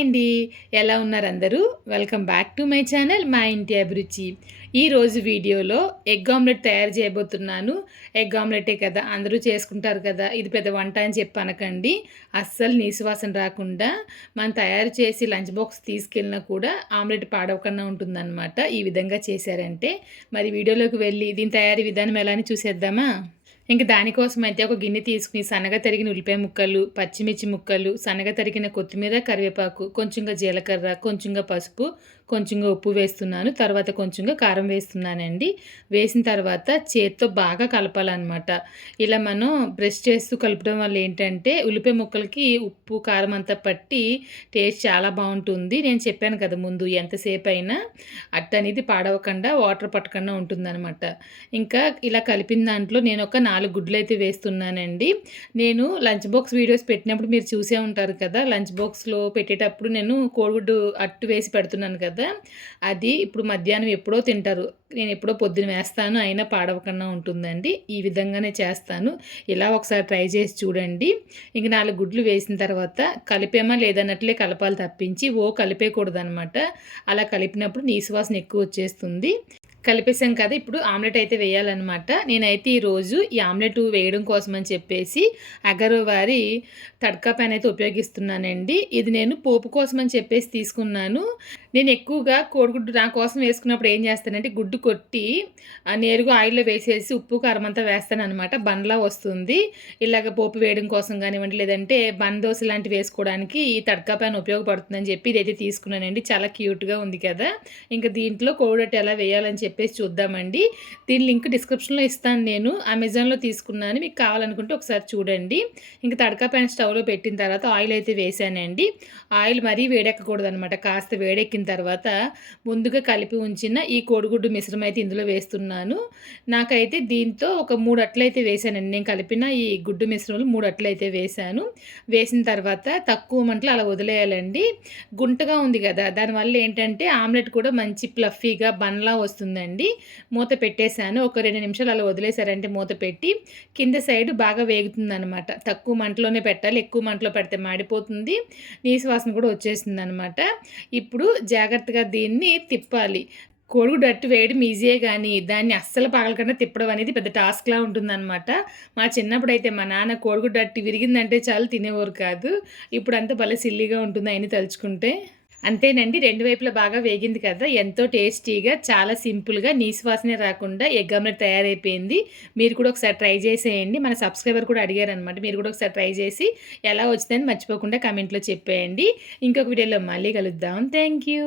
Hi అండి. ఎలా ఉన్నారు అందరూ? Welcome back to my channel Maa Inti Abhiruchi. ఈరోజు వీడియోలో ఎగ్ ఆమ్లెట్ తయారు చేయబోతున్నాను. ఎగ్ ఆమ్లెటే కదా అందరూ చేసుకుంటారు కదా ఇది పెద్ద వంట అని చెప్పి అనకండి. అస్సలు నీసువాసన రాకుండా మనం తయారు చేసి లంచ్ బాక్స్ తీసుకెళ్ళినా కూడా ఆమ్లెట్ పాడవకుండా ఉంటుందన్నమాట. ఈ విధంగా చేశారంటే. మరి వీడియోలోకి వెళ్ళి దీని తయారీ విధానం ఎలా అని చూసేద్దామా? ఇంక దానికోసం అయితే ఒక గిన్నె తీసుకుని సన్నగా తరిగిన ఉల్లిపాయ ముక్కలు పచ్చిమిర్చి ముక్కలు సన్నగా తరిగిన కొత్తిమీర కరివేపాకు కొంచెంగా జీలకర్ర కొంచెంగా పసుపు కొంచెంగా ఉప్పు వేస్తున్నాను తర్వాత కొంచెంగా కారం వేస్తున్నానండి. వేసిన తర్వాత చేత్తో బాగా కలపాలన్నమాట. ఇలా మనం బ్రష్ చేస్తూ కలపడం వల్ల ఏంటంటే ఉల్లిపాయ ముక్కలకి ఉప్పు కారం అంతా పట్టి టేస్ట్ చాలా బాగుంటుంది. నేను చెప్పాను కదా ముందు ఎంతసేపు అయినా అట్ట అనేది పాడవకుండా వాటర్ పట్టకుండా ఉంటుందన్నమాట. ఇంకా ఇలా కలిపిన దాంట్లో నేను ఒక నాలుగు గుడ్లు అయితే వేస్తున్నానండి. నేను లంచ్ బాక్స్ వీడియోస్ పెట్టినప్పుడు మీరు చూసే ఉంటారు కదా లంచ్ బాక్స్లో పెట్టేటప్పుడు నేను కోడిగుడ్డు అట్టు వేసి పెడుతున్నాను కదా అది ఇప్పుడు మధ్యాహ్నం ఎప్పుడో తింటారు. నేను ఎప్పుడో పొద్దున వేస్తాను అయినా పాడవకుండా ఉంటుందండి. ఈ విధంగానే చేస్తాను. ఇలా ఒకసారి ట్రై చేసి చూడండి. ఇంక నాలుగు గుడ్లు వేసిన తర్వాత కలిపేమా లేదన్నట్లే కలపాలి తప్పించి ఓ కలిపేయకూడదు అనమాట అలా కలిపినప్పుడు నీసువాసన ఎక్కువ వచ్చేస్తుంది. కలిపేసాం కదా ఇప్పుడు ఆమ్లెట్ అయితే వేయాలన్నమాట. నేనైతే ఈరోజు ఈ ఆమ్లెట్ వేయడం కోసం అని చెప్పేసి అగరు వారి తడకా ప్యాన్ అయితే ఉపయోగిస్తున్నానండి. ఇది నేను పోపు కోసం అని చెప్పేసి తీసుకున్నాను. నేను ఎక్కువగా కోడిగుడ్డు నా కోసం వేసుకున్నప్పుడు ఏం చేస్తానంటే గుడ్డు కొట్టి నేరుగా ఆయిల్లో వేసేసి ఉప్పు కారం అంతా వేస్తాను అనమాట బండ్లా వస్తుంది. ఇలాగ పోపు వేయడం కోసం కానివ్వండి లేదంటే బన్ దోశ లాంటివి వేసుకోవడానికి ఈ తడకా పైన ఉపయోగపడుతుందని చెప్పి ఇదైతే తీసుకున్నానండి. చాలా క్యూట్గా ఉంది కదా. ఇంకా దీంట్లో కోడిగుడ్డు ఎలా వేయాలని చెప్పేసి చూద్దామండి. దీని లింక్ డిస్క్రిప్షన్లో ఇస్తాను నేను. అమెజాన్లో తీసుకున్నాను. మీకు కావాలనుకుంటే ఒకసారి చూడండి. ఇంకా తడకా పైన స్టవ్లో పెట్టిన తర్వాత ఆయిల్ అయితే వేసానండి. ఆయిల్ మరీ వేడెక్కకూడదు అనమాట కాస్త వేడెక్కిన వేగిన తర్వాత ముందుగా కలిపి ఉంచిన ఈ కోడిగుడ్డు మిశ్రమం అయితే ఇందులో వేస్తున్నాను. నాకైతే దీంతో ఒక మూడు అట్లయితే వేసానండి. నేను కలిపిన ఈ గుడ్డు మిశ్రమంలో మూడు అట్లయితే వేసాను. వేసిన తర్వాత తక్కువ మంటలు అలా వదిలేయాలండి. గుంటగా ఉంది కదా దానివల్ల ఏంటంటే ఆమ్లెట్ కూడా మంచి ప్లఫీగా బన్లా వస్తుందండి. మూత పెట్టేశాను. ఒక రెండు నిమిషాలు అలా వదిలేశారంటే మూత పెట్టి కింద సైడ్ బాగా వేగుతుంది అనమాట తక్కువ మంటలోనే పెట్టాలి ఎక్కువ మంటలో పెడితే మాడిపోతుంది. నీసు వాసన కూడా వచ్చేస్తుంది అనమాట ఇప్పుడు జాగ్రత్తగా దీన్ని తిప్పాలి. కొడుకు అట్టు వేయడం ఈజీయే కానీ దాన్ని అస్సలు పగలకుండా తిప్పడం అనేది పెద్ద టాస్క్లా ఉంటుందన్నమాట. మా చిన్నప్పుడు అయితే మా నాన్న కోడిగుడ్డు అట్టి విరిగిందంటే చాలు తినేవారు కాదు. ఇప్పుడు అంతా భలే సిల్లీగా ఉంటుంది అయిన తలుచుకుంటే. అంతేనండి రెండు వైపులా బాగా వేగింది కదా. ఎంతో టేస్టీగా చాలా సింపుల్గా నీసువాసనే రాకుండా ఎగ్ ఆమ్లెట్ తయారైపోయింది. మీరు కూడా ఒకసారి ట్రై చేసేయండి. మన సబ్స్క్రైబర్ కూడా అడిగారు అనమాట మీరు కూడా ఒకసారి ట్రై చేసి ఎలా వచ్చిందని మర్చిపోకుండా కమెంట్లో చెప్పేయండి. ఇంకొక వీడియోలో మళ్ళీ కలుద్దాం. Thank you